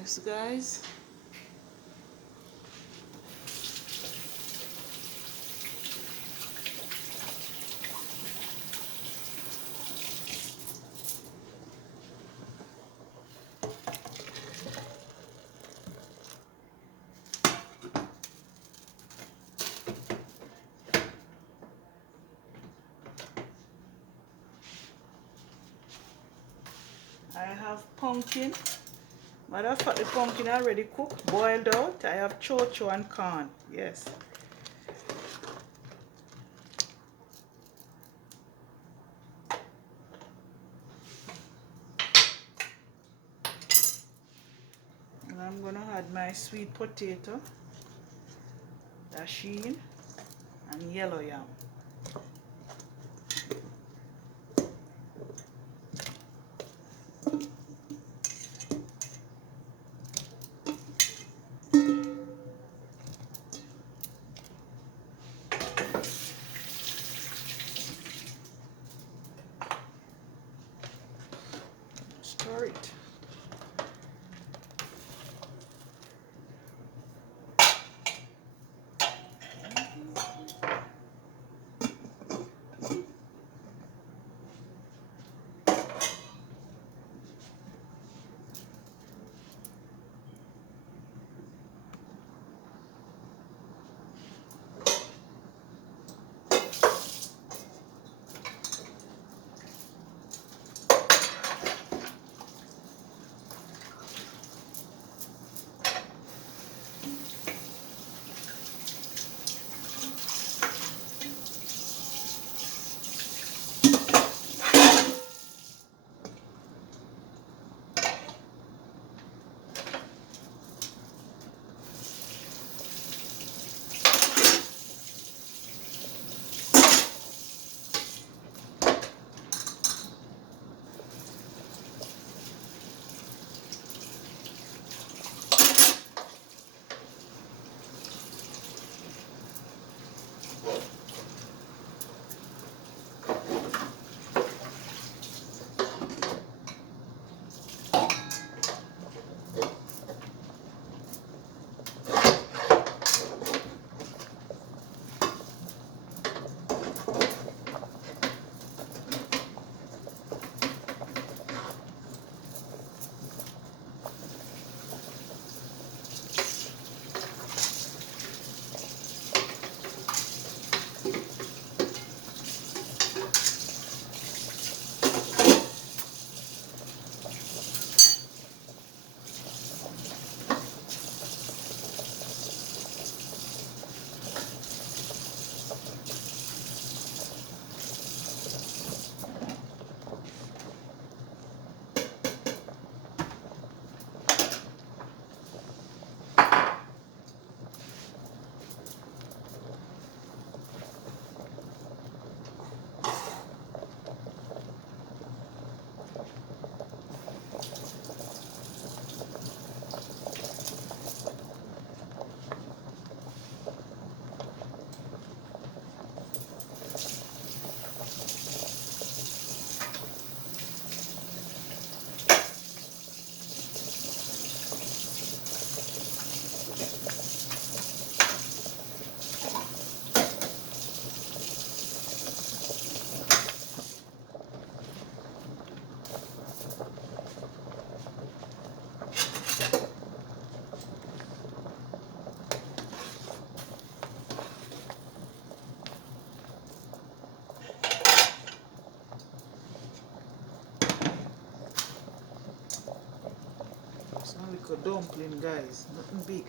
Yes, guys. I have pumpkin. Matter of fact, the pumpkin already cooked, boiled out. I have chocho and corn. Yes. And I'm gonna add my sweet potato, dasheen, and yellow yam. Stir it. It's not like a dumpling, guys. Nothing big.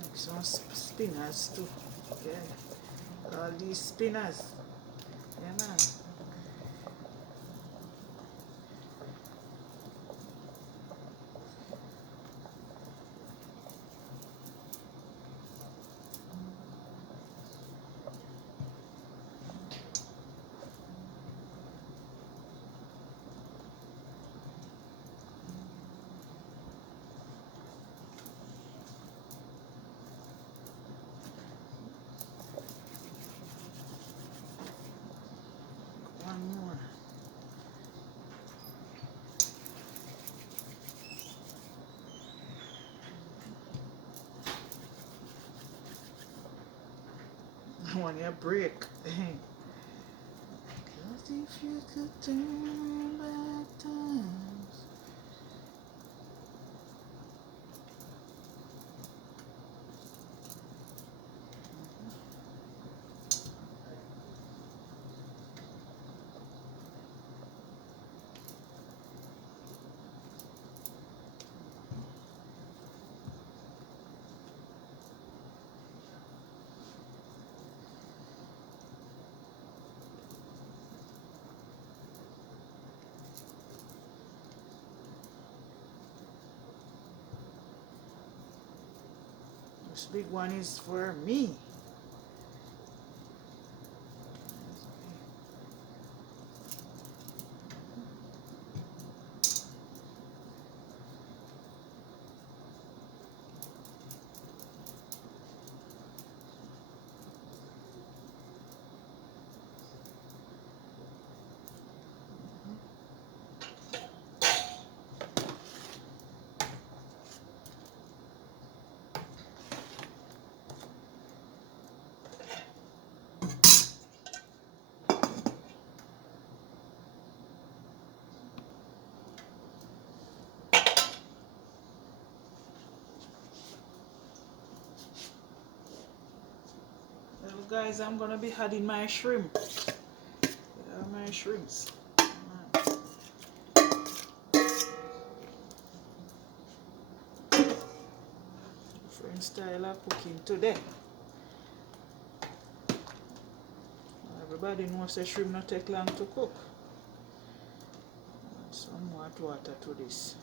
Like some spinners too. Yeah. All these spinners. Yeah, man. want you break. Cause if you could turn back times. This big one is for me. Well, guys, I'm gonna be adding my shrimp. My shrimps. Different style of cooking today. Everybody knows that shrimp not take long to cook. Add some more water to this.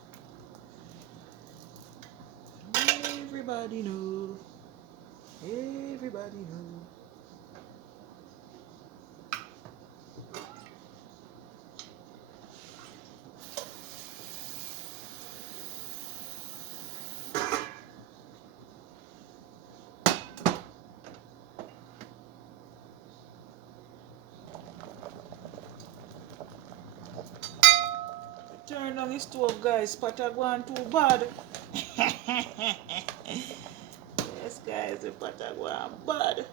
Everybody know. Everybody know. Turn on the stove, guys. Pot are going too bad. Yes, guys, the pot are going bad.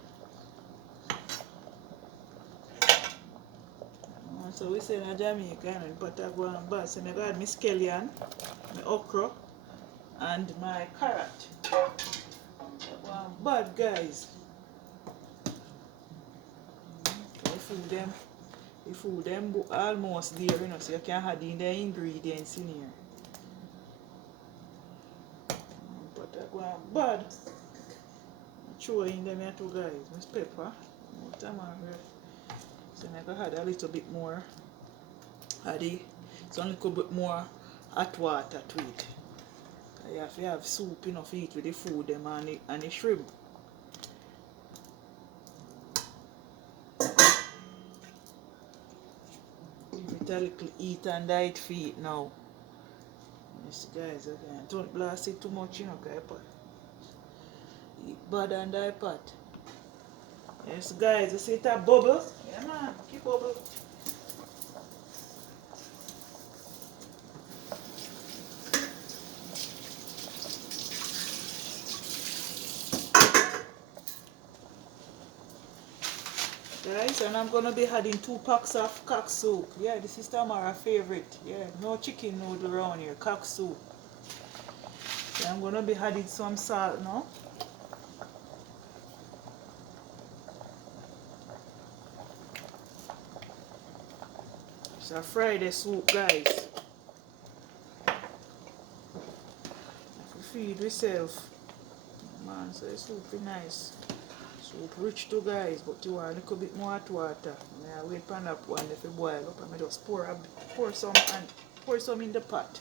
So we say in Jamaica, and the pot are going bad. So I got my scallion, my okra, and my carrot. They're going bad, guys. The food them almost there, you know, so you can add in the ingredients in here. But that going bad. Throw in them here too, guys. Miss pepper, more tamarind. So I can add a little bit more. Add a little bit more hot water to it. You have to have soup enough to eat with the food them and the shrimp. A little eat and diet feed now. Yes, guys, again, don't blast it too much, you know, guys. Eat bad and die pot. Yes, guys, you see it a bubble? Yeah, man, keep bubble. Guys, and I'm gonna be adding 2 packs of cock soup. Yeah, this is Tamara's favorite. Yeah, no chicken noodle around here, cock soup. So I'm gonna be adding some salt now. It's a Friday soup, guys. Feed yourself. Man, so the soup is nice. Soup rich too, guys, but you want a little bit more hot water. I wait for that one if it boil up and I just pour some in the pot.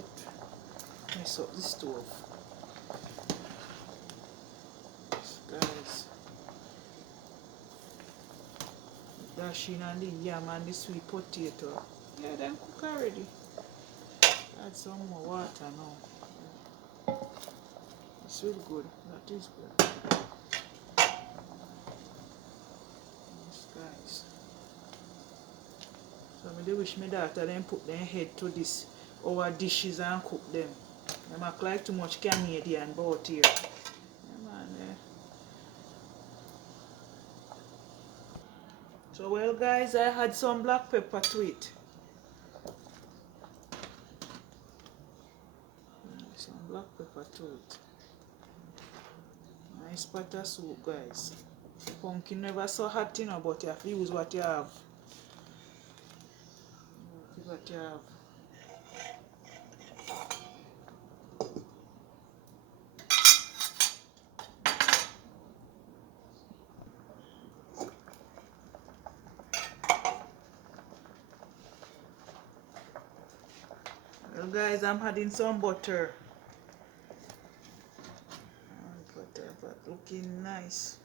it mess up the stove. Guys, dashing on the yam and the sweet potato. Yeah, then cook already. Add some more water now. It's really good. That is good. Yes, guys. So I wish my daughter then put their head to this our dishes and cook them. They make like too much Canadian about here. Yeah, man, So well guys, I had some black pepper to it. Some black pepper to it. Nice butter soup, guys. The pumpkin never so hot, you know, but you have to use what you have. Use what you have. Well guys, I'm adding some butter. Butter, but looking nice.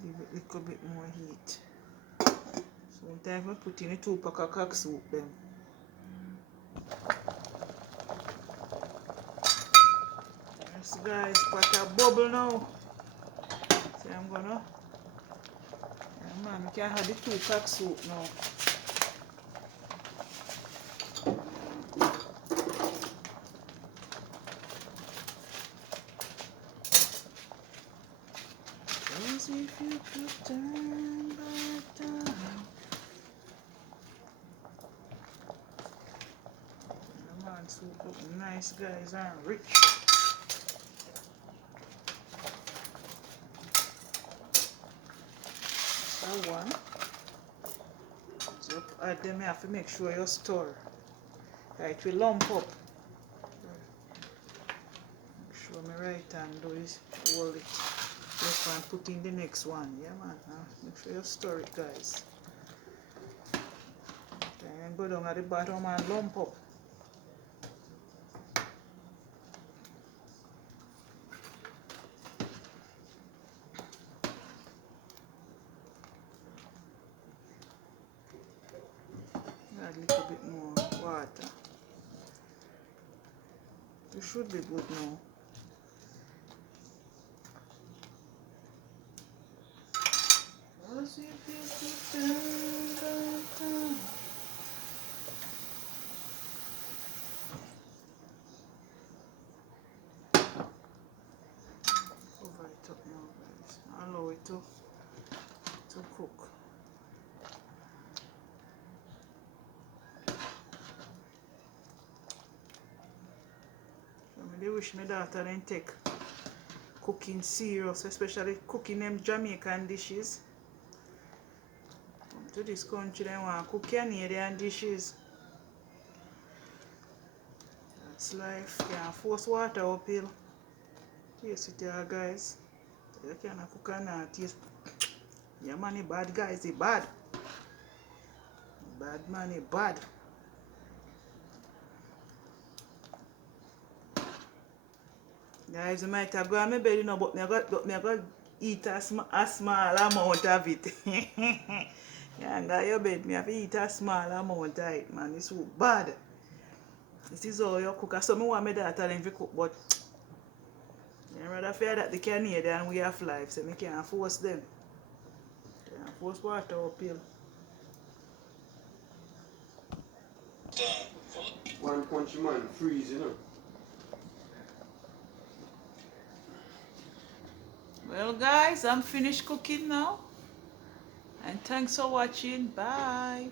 Give it a little bit more heat. Sometimes I put in a 2-pack of cock soup then. Yes guys, butter bubble now. See I'm gonna, yeah man, we can have the 2-pack soup now. As if you could turn back time. Yeah man, soup looking nice guys and rich. That one. So add them, you have to make sure you stir. It will lump up. Show me right hand do is hold it. Left hand put in the next one. Yeah man. Make sure you stir it guys. Then go down at the bottom and lump up. Add a little bit more water. It should be good now. As if you could turn back time. Cover it up now guys. Allow it to cook. I wish my daughter then take cooking serious, especially cooking them Jamaican dishes. Come to this country, they want to cook Canadian dishes. That's life. You can't force water uphill. Taste it here, guys. You can't cook and not taste. Yeah, man, he bad, guys. He bad. Bad man, he bad. Guys, you might have gone to my bed, you know, but I got eat a small amount of it. Yeah, go your bed, I have to eat a small amount of it, man. It's so bad. This is how you cook. So I want my daughter to cook, but I rather fear that the Canadian way of life, so I can't force them. I can't force water uphill. One punch man freeze, you know. Well guys, I'm finished cooking now. And thanks for watching. Bye.